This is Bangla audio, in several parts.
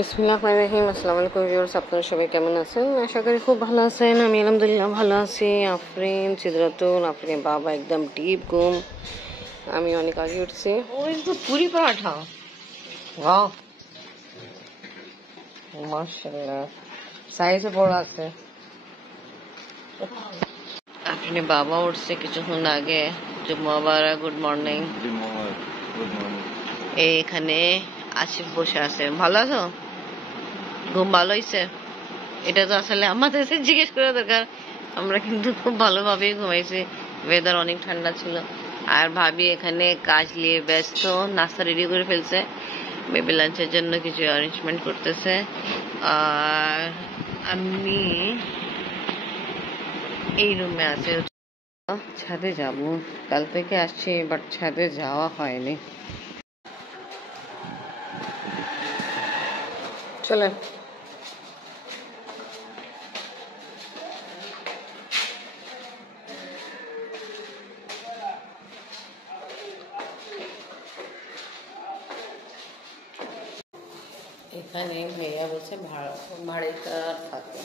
বিসমিল্লাহির আসসালামু আলাইকুম ভিউয়ার্স, আপনারা সবাই কেমন আছেন? আশা করি খুব ভালো আছেন। আমি আলহামদুলিল্লাহ ভালো আছি। আফরিন, সিদরাতুল, আফরিনের বাবা একদম ডিপ ঘুম। আমি অনেক আগে উঠছি। ওই তো পুরি পরাঠা, ওয়াও মাশাআল্লাহ, সাইজে বড় আছে। আফরিনের বাবা উঠছে কিছুক্ষণ আগে। জুম্মাবারা, গুড মর্নিং। এখানে আসিফ বসে আছে। ভালো আছো? ঘুম ভালো হয়েছে? এটা তো আসলে আমাদের জিজ্ঞেস করা দরকার। আমরা কিন্তু খুব ভালোভাবেই ঘুমাইছি। ওয়েদার অনেক ঠান্ডা ছিল। আর ভাবি এখানে কাজ নিয়ে ব্যস্ত, নাস্তা রেডি করে ফেলছে, বেবি লাঞ্চের জন্য কিছু অ্যারেঞ্জমেন্ট করতেছে। আর আমি এই রুমে আছি। ছাদে যাব, কাল থেকে আসছি, বাট ছাদে যাওয়া হয়নি। চলেন। এখানে ভাইয়া বলছে ভাড়াটা থাকে।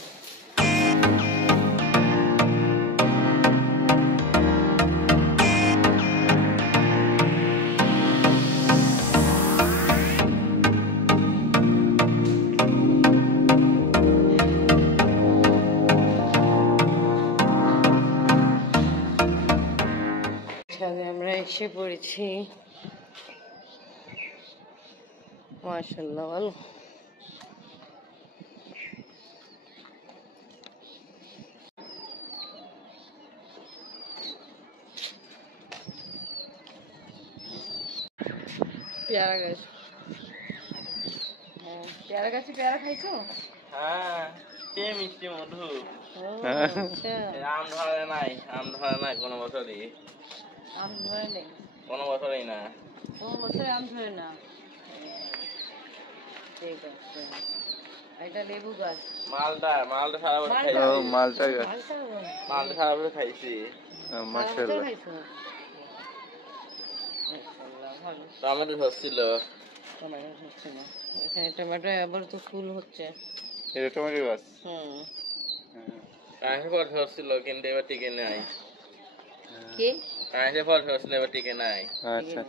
আমরা এসে পড়েছি। মাশাআল্লাহ, ভালো। পেয়ারা গাছ, পেয়ারা গাছে পেয়ারা খাইছো? হ্যাঁ, কে মিষ্টি মধু। আচ্ছা, আম ধরে নাই, আম ধরে নাই কোনো বছরই। আম ধরে নেই কোনো বছরই না। কোন বছরে? আম ধরে না। ঠিক আছে। এটা লেবু গাছ। মালটা সারা বছর খাইছি। মালটা গাছ, মালটা সারা বছর খাইছি। মাশাআল্লাহ। টমেটো ধরছিল। টমেটো হচ্ছে না এখানে, টমেটো আবার তো ফুল হচ্ছে। এটা টমেটো গাছ। কাঁচা ফল ধরছিল কিন্তু এবার টিকে নাই। কি? কাঁচা ফল ধরছিল এবার টিকে নাই। আচ্ছা,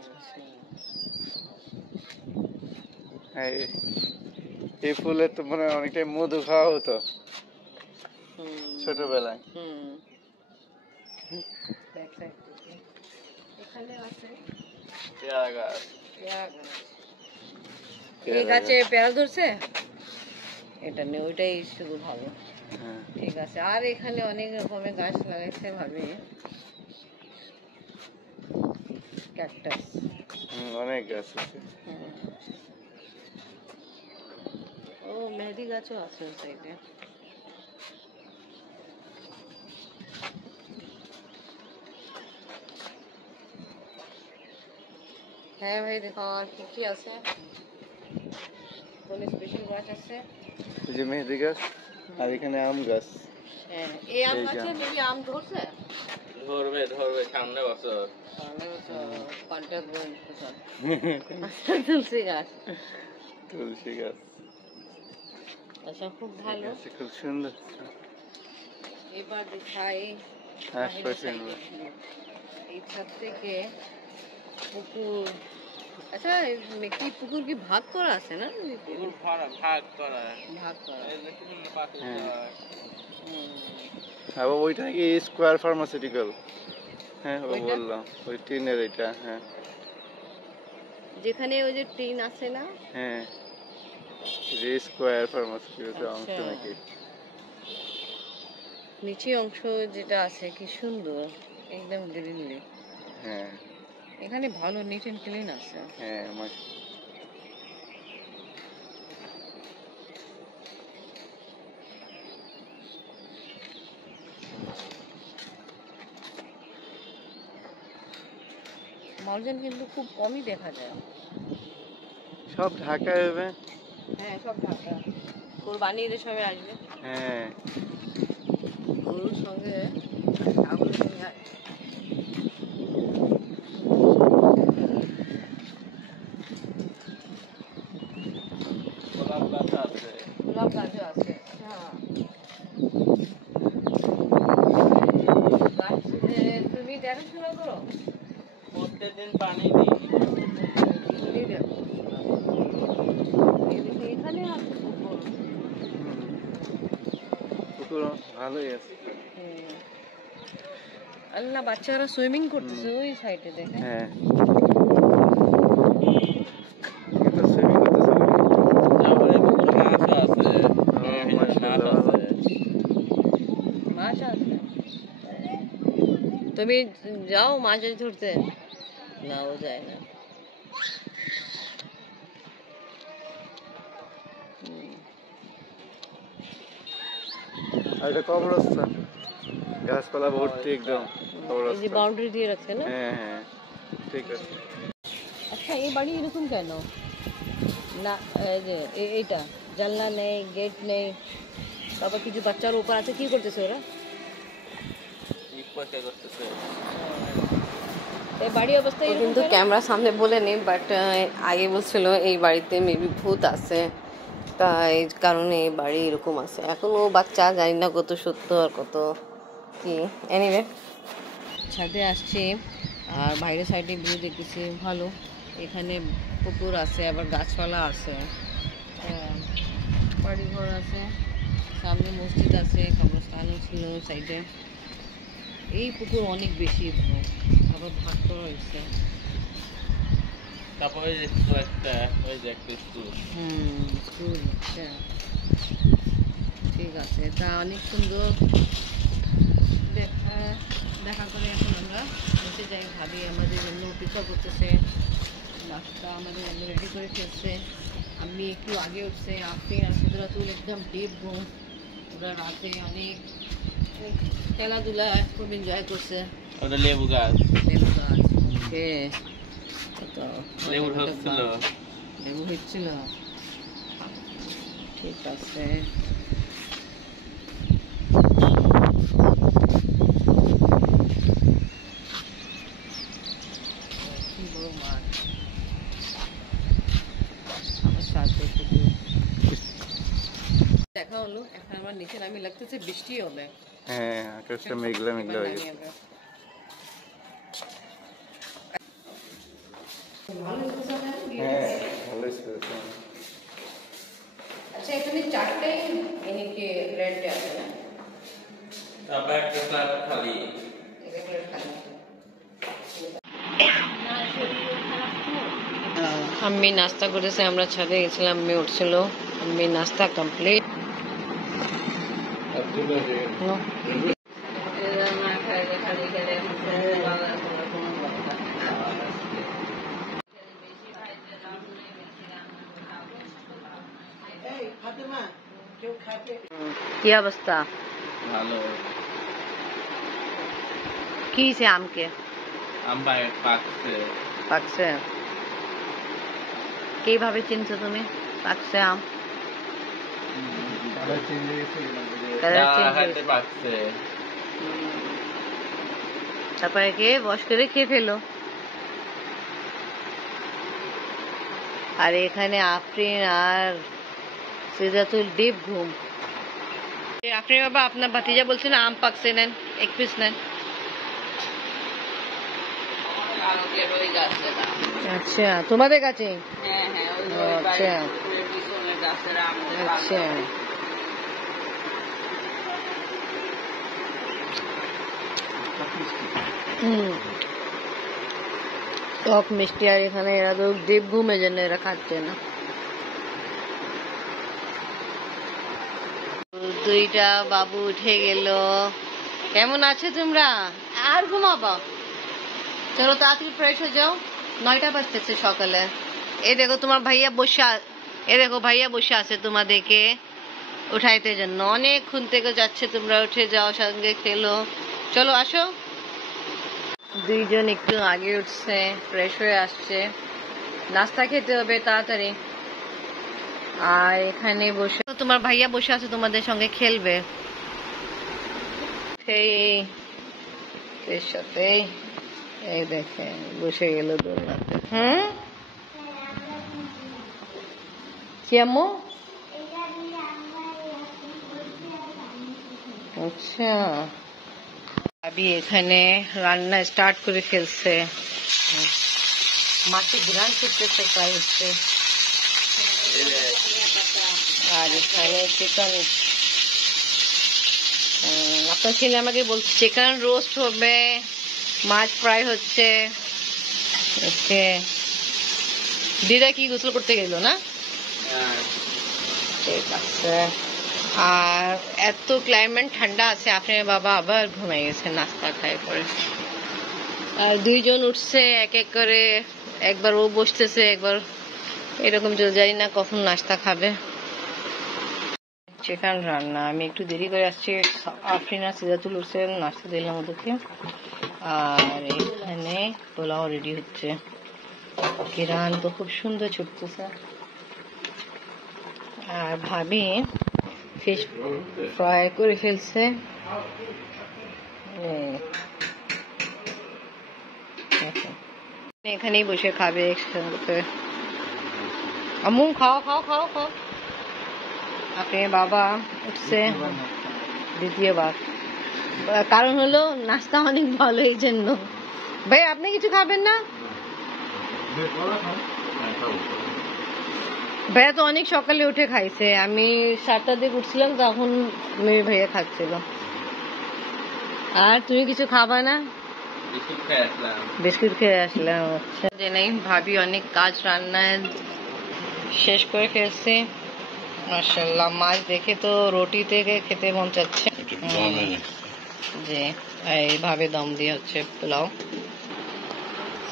এই ফুলের তো মনে হয় অনেকটাই মধু খাওয়া হতো ছোটবেলায়। এখানে আছে পেয়ারা গাছ। এই গাছে পেয়ারা ধরছে? এটা নেই, ওইটাই শুধু ভালো। ঠিক আছে। আর এখানে অনেক রকমের গাছ লাগাইছে ভাবি। ক্যাকটাস, অনেক গাছ আছে। ও মেহেদি গাছও আছে ওই সাইডে। হ্যাঁ ভাই, দেখো আর কি কি আছে। কোন স্পেশাল গাছ আছে? এই যে মেহেদি গাছ, আর এখানে আম গাছ। হ্যাঁ, এই আম গাছে মেবি আম ধরছে। ধরবে সামনে বছর। তুলসী গাছ, তুলসী গাছ। আচ্ছা, খুব ভালো, খুব সুন্দর। এবার দেখাই এই ছাদ থেকে পুকুর। আচ্ছা, কি পুকুর কি ভাগ করা আছে না? ভাগ করা। আবার ওইটা কি স্কোয়ার ফার্মাসিউটিক্যাল? হ্যাঁ, ও বললাম ওই টিনের এটা। হ্যাঁ, যেখানে ওই যে টিন আছে না? হ্যাঁ, স্কোয়ার ফার্মাসিউটিক্যাল অংশ নাকি? নিচে অংশ যেটা আছে কি সুন্দর, একদম গ্রিনলি। হ্যাঁ, এখানে ভালো নিট এন্ড ক্লিন আছে। হ্যাঁ, মার্জিন কিন্তু খুব কমই দেখা যায়। সব ঢাকায় হবে। হ্যাঁ, সব ঢাকা। কোরবানি ঈদের সময় আসবে। হ্যাঁ, গরুর সঙ্গে ছাগলের সঙ্গে গোলাপ গাছ দেখাশোনা করো? প্রত্যেকদিন পানি দিই। এই দেখো, এদিকে এখানে আছে পুকুর। পুকুর ভালোই আছে। আল্লাহ, বাচ্চারা সুইমিং করতেছে ওই সাইডে, দেখে। হ্যাঁ, কিন্তু সুইমিং করতেছে না। তারপরে পুকুরে মাছও আছে। মাছ মাশাআল্লাহ, আছে। মাছ আছে? তুমি যাও মাছ ধরতে? না, ও যায় না। আর এটা কবরস্থান, গাছপালা ভর্তি একদম এই যে কবরস্থান। বাউন্ডারি দিয়ে রাখছে না? হ্যাঁ হ্যাঁ, ঠিক আছে। আচ্ছা, এই বাড়ি এরকম কেন? না, এই যে এইটা জানলা নেই, গেট নেই, তারপর কিছু বাচ্চার উপর আছে, কি করতেছে ওরা? পরিষ্কার করতেছে। এই বাড়ি অবস্থা কিন্তু ক্যামেরার সামনে বলেনি, বাট আগে বলছিল এই বাড়িতে মেবি ভূত আছে, তাই কারণে এই বাড়ি এরকম আছে। এখন ও বাচ্চা, জানি না কত সত্য আর কত কি। এনিওয়ে, ছাদে আসছি আর বাইরের সাইডে ভিউ দেখতেছি ভালো। এখানে পুকুর আছে, আবার গাছপালা আছে, বাড়ি ঘর আছে, সামনে মসজিদ আছে, কবরস্থানও ছিল সাইডে। এই পুকুর অনেক বেশি বড়, আবার ভাগ করা হয়েছে। তারপরে ওই যে একটা স্কুল। স্কুল, আচ্ছা, ঠিক আছে। তা অনেক সুন্দর দেখা করে এখন আমরা বসে যাই। ভাবি আমাদের জন্য অপেক্ষা করতেছে, নাস্তা আমাদের জন্য রেডি করে ফেলছে। আমি একটু আগে উঠছে, আফরিন আর সিদরাতুল একদম ডিপ ঘুম। ওরা রাতে অনেক খেলাধুলা খুব এনজয় করছে। ওটা লেবু গাছ। লেবু গাছ, ওকে, লেবু হচ্ছিল। লেবু হচ্ছিল, ঠিক আছে। কি বড় মাঠ, আমার সাথে পুকুর। দেখা হলো, এখন আমার নিচে নামি, লাগতেছে বৃষ্টি হবে। হ্যাঁ, আকাশটা মেঘলা মেঘলা হয়ে গেছে। হ্যাঁ, ভালোই স্পেস। আচ্ছা, এখানে চারটে এনেকে রেন্টে আছে না? তারপর একটা ফ্ল্যাট খালি। আমি নাস্তা করেছে, আমরা ছাদে গেছিলাম, আমি উঠছিল, আমি নাস্তা কমপ্লিট। কি অবস্থা? ভালো। কি সে আমকে আম পাকছে। পাকছে? কিভাবে চিনছো তুমি পাকছে আম? কালার চেঞ্জ হয়েছে। পাকছে। তারপরে কে বস করে খেয়ে ফেলো। আর এখানে আফরিন আর সিদরাতুল ডিপ ঘুম। আফরিন বাবা, আপনার ভাতিজা বলছে না আম পাকছে, নেন এক পিস নেন। আচ্ছা, তোমাদের কাছে? আচ্ছা আচ্ছা, টক মিষ্টি। আর এখানে এরা তো ডিপ ঘুমে জন্য এরা খাচ্ছে না। দুইটা বাবু উঠে গেল। কেমন আছো তোমরা? আর ঘুমাবা? চলো তাড়াতাড়ি ফ্রেশ হয়ে যাও, 9টা বাজতেছে সকালে। এই দেখো তোমার ভাইয়া বসে, এ দেখো ভাইয়া বসে আছে তোমাদেরকে উঠাইতে জন্য। অনেকক্ষণ থেকে যাচ্ছে, তোমরা উঠে যাও, সঙ্গে খেলো। চলো আসো। দুইজন একটু আগে উঠছে, ফ্রেশ হয়ে আসছে, নাস্তা খেতে হবে তাড়াতাড়ি। আর এখানে বসে তোমার ভাইয়া বসে আছে, তোমাদের সঙ্গে খেলবে। এর সাথে এই দেখে বসে গেল দোলনাতে। কি আম্মু? আচ্ছা, ভাবি এখানে রান্না স্টার্ট করে ফেলছে, মাছের গ্রান করতেছে, ফ্রাই হচ্ছে। আর এখানে চিকেন, আপনার ছেলে আমাকে বলছে চিকেন রোস্ট হবে, মাছ ফ্রাই হচ্ছে। দিদা কি গোসল করতে গেল না? ঠিক আছে। আর এত ক্লাইমেট ঠান্ডা আছে, আপনার বাবা আবার ঘুমাই গেছে নাস্তা খাই পরে। আর দুইজন উঠছে এক এক করে, একবার ও বসতেছে, একবার এরকম জানি না কখন নাস্তা খাবে। চিকেন রান্না, আমি একটু দেরি করে আসছি। আফরিনা সিজাতুল উঠছে, নাস্তা দিলাম ওদেরকে। আর এখানে পোলাও রেডি হচ্ছে, কিরান তো খুব সুন্দর ছুটতেছে। আর ভাবি ফিশ ফ্রাই করে ফেলছে। এখানেই বসে খাবে একসাথে। আম্মু খাও খাও খাও খাও। আপনি বাবা উঠছে দ্বিতীয়বার, কারণ হলো নাস্তা অনেক ভালো, এই জন্য। ভাই আপনি কিছু খাবেন না? ভাইয়া তো অনেক সকালে উঠে খাইছে, আমি 7টার দিকে উঠছিলাম তখন মেয়ে ভাইয়া খাচ্ছিল। আর তুমি কিছু খাবা না? বিস্কুট খেয়ে আসলাম। আচ্ছা যে নেই, ভাবি অনেক কাজ রান্নায় শেষ করে ফেলছে। মাশাআল্লাহ, মাছ দেখে তো রুটি থেকে খেতে মন চাচ্ছে। যে এইভাবে দম দিয়ে হচ্ছে পোলাও।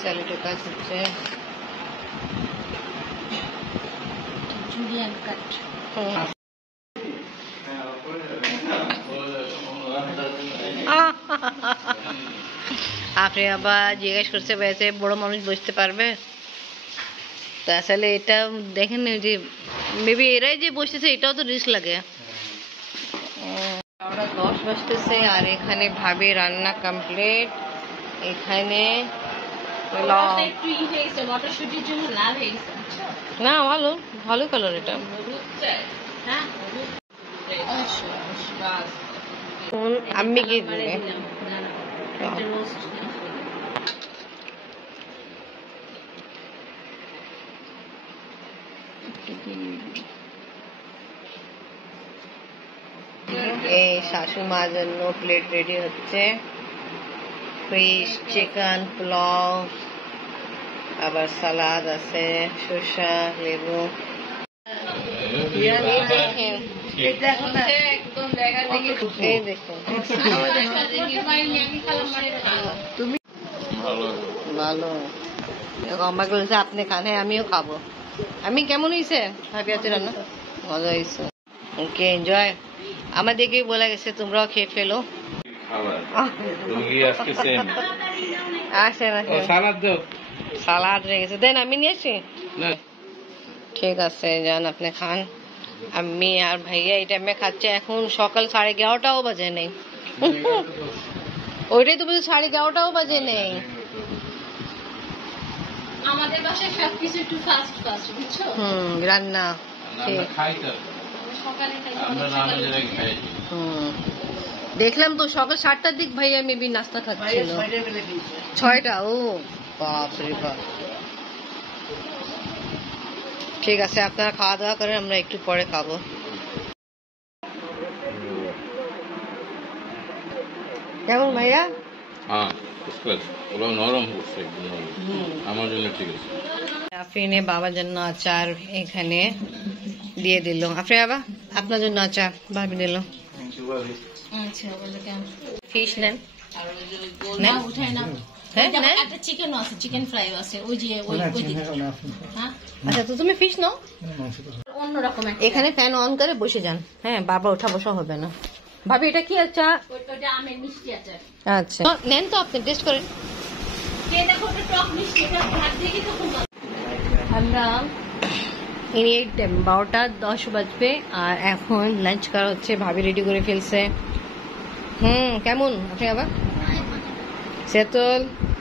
স্যালাডের কাজ হচ্ছে। আপনি আবার জিজ্ঞেস করছে বেঁচে বড় মানুষ বুঝতে পারবে তো? আসলে এটা দেখেন যে মেবি এরাই যে বসতেছে, এটাও তো রিস্ক লাগে। 10 বাজতেছে আর এখানে ভাবি রান্না কমপ্লিট। এখানে না, ভালো ভালো কালার এটা। আমি কি দিবে এই শাশুমার জন্য প্লেট রেডি হচ্ছে। ফিশ, চিকেন, পোলাও, আবার সালাদ আছে, শসা, লেবু। এই দেখুন, তুমি ভালো আমাকে বলছে আপনি খান। হ্যাঁ আমিও খাবো। আমি কেমন হয়েছে ভাবি আছে রান্না? মজা হয়েছে। Okay enjoy. আমাদেরকে বলে গেছে তোমরাও খেয়ে ফেলো। সালাদ রয়ে গেছে, দেন আমি নিয়ে আসি। ঠিক আছে যান আপনি খান। আমি আর ভাইয়া এই টাইমে খাচ্ছে। এখন সকাল 11:30টাও বাজে নেই। ওইটাই তো বলছি, 11:30টাও বাজে নেই। আমাদের বাসায় সবকিছু একটু ফাস্ট ফাস্ট, বুঝছো? রান্না দেখলাম তো সকাল 7টার দিক ভাইয়া মেবি নাস্তা খাচ্ছিল। 6টা? ও বাপরে বাপ। ঠিক আছে আপনারা খাওয়া দাওয়া করেন, আমরা একটু পরে খাবো। কেমন ভাইয়া? আফরিনে বাবার জন্য আচার এখানে দিয়ে দিল। আফরিন বাবা আপনার জন্য আচার ভাবি দিল। ফিশ নেন? আচ্ছা তো তুমি ফিশ নাও। এখানে ফ্যান অন করে বসে যান। হ্যাঁ বাবা ওঠা বসা হবে না। ভাবি এটা কি আচার? আচ্ছা নেন তো, আপনি টেস্ট করেন। আমরা 12:10 বাজবে আর এখন লাঞ্চ করা হচ্ছে। ভাবি রেডি করে ফেলছে। কেমন আপনি আবার সেতল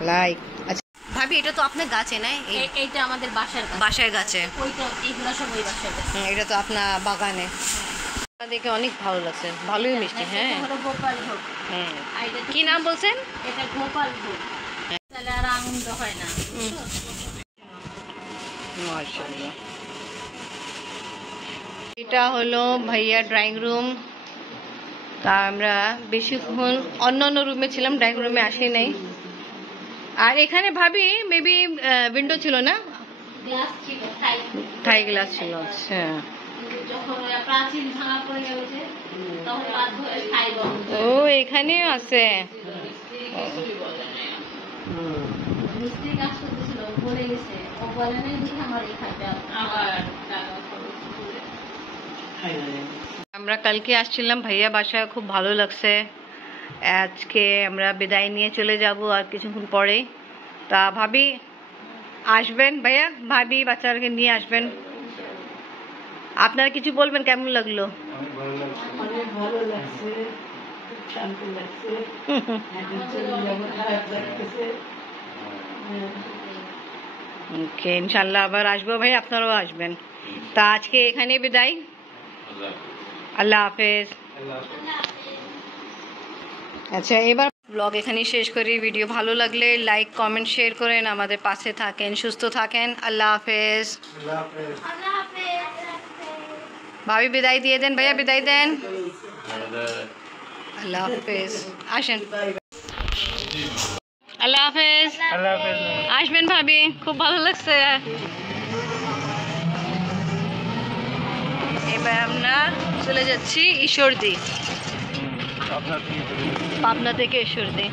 লাইক? আচ্ছা ভাবি এটা তো আপনার গাছে নাই? এইটা আমাদের বাসার বাসায় গাছে। ওইটা, এইগুলো সব ওই বাসার গাছে। এটা তো আপনার বাগানে। দেখে অনেক ভালো লাগছে, ভালোই মিষ্টি। হ্যাঁ এটা হলো গোপাল ভোগ। হ্যাঁ। আর এটা কি নাম বলছেন? এটা গোপাল ভোগ। তাহলে আর আনন্দ হয় না। মাশাআল্লাহ। এটা হলো ভাইয়া ড্রয়িং রুম। তা আমরা বেশিক্ষণ অন্য রুমে ছিলাম, ড্রয়িং রুমে আসি নাই। আর এখানে ভাবি মেবি উইন্ডো ছিল না, গ্লাস ছিল, টাইপ। থাই গ্লাস ছিল। আচ্ছা, যখন ওরা প্রাচীন ভাঙা পড়ে গেল যে, তখন বাধ্য হয়ে ঠাই বন্ধ। ও এখানেও আছে। মিস্ত্রি কাজ করতেছিল, বলে গেছে, ও বলে নাই দেখে আমার এই খাইতে আবার টাকা খরচ করে। আমরা কালকে আসছিলাম, ভাইয়া বাসায় খুব ভালো লাগছে। আজকে আমরা বিদায় নিয়ে চলে যাব আর কিছুক্ষণ পরে। তা ভাবি আসবেন, ভাইয়া ভাবি বাচ্চাকে নিয়ে আসবেন। আপনারা কিছু বলবেন, কেমন লাগলো? অনেক ভালো লাগছে, খুব শান্তি লাগছে, এখন চলে যাবো, খারাপ লাগতেছে। ওকে, ইনশাল্লাহ আবার আসবো ভাই, আপনারাও আসবেন। তা আজকে এখানে বিদায়, আল্লাহ হাফেজ। আচ্ছা, এবার ব্লগ এখানেই শেষ করি। ভিডিও ভালো লাগলে লাইক কমেন্ট শেয়ার করেন, আমাদের পাশে থাকেন, সুস্থ থাকেন। আল্লাহ হাফেজ। ভাবি বিদায় দিয়ে দেন, ভাইয়া বিদায় দেন। আল্লাহ হাফেজ, আসেন। আল্লাহ হাফেজ। আসবেন ভাবি, খুব ভালো লাগছে। এবার আমরা চলে যাচ্ছি ঈশ্বরদী, পাবনা থেকে ঈশ্বরদী।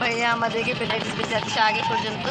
ভাইয়া আমাদেরকে পেটাইতে যাচ্ছে আগে পর্যন্ত।